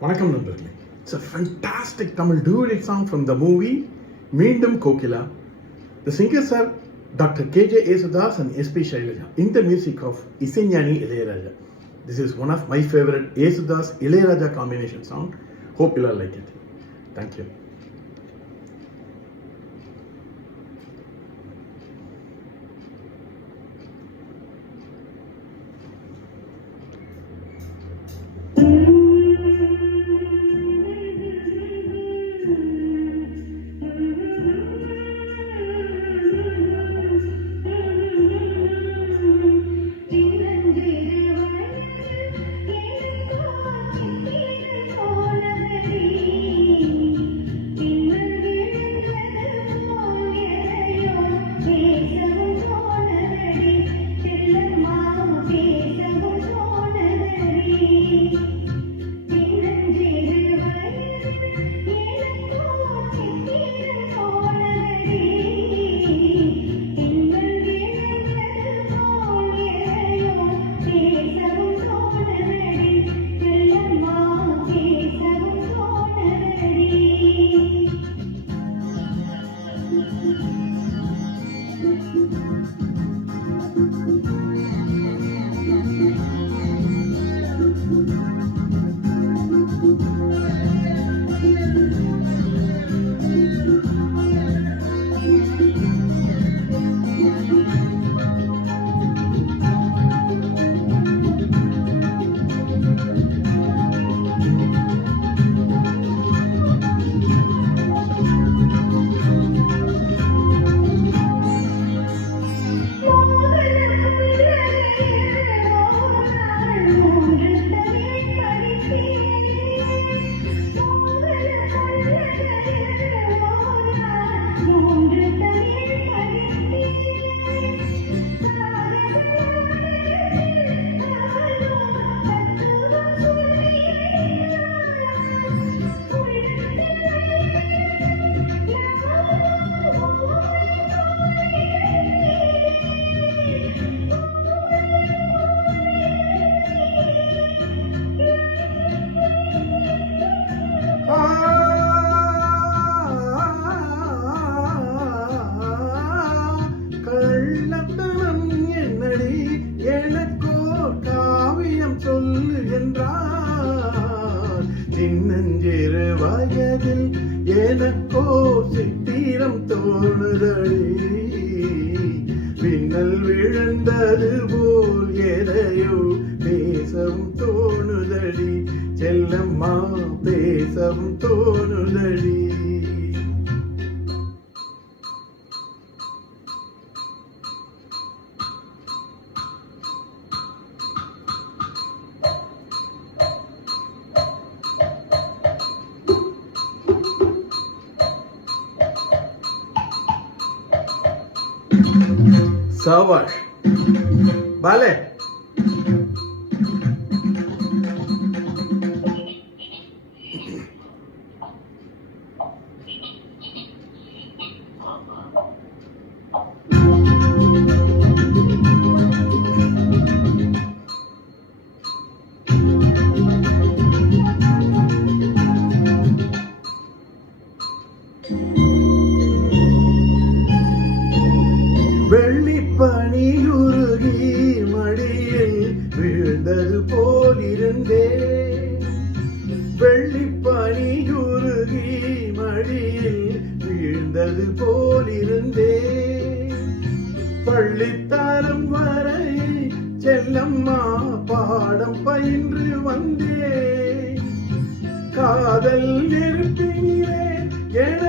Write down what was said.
வணக்கம் நண்பர்களே. It's a fantastic Tamil duet song from the movie Meendum Kokila. The singers are Dr. K.J. Yesudas and S.P. Shailaja in the music of Isaignani Ilayaraja. This is one of my favorite Yesudas Ilayaraja combination song. Hope you all like it. Thank you. கள்ளத்தனம் என்னடி எனக்கோ காவியம் சொல்லு என்றார். சின்னஞ்சிறு வயதில் எனக்கோ சித்திரம் தோணுதடி. பின்னல் விழுந்தது போல் எதையோ பேசவும் தோணுதடி. செல்லம்மா பேசவும் தோணுதடி. Sabash. Vale. வெள்ளிப்பனியுருகி மடியில் விழுந்தது போலிருந்தே. வெள்ளிப்பனியுருகி மடியில் விழுந்தது போலிருந்தே. பள்ளித்தரம் வரை செல்லம்மா பாடம் பயின்று வந்தே. காதல் நெருப்பினிலே என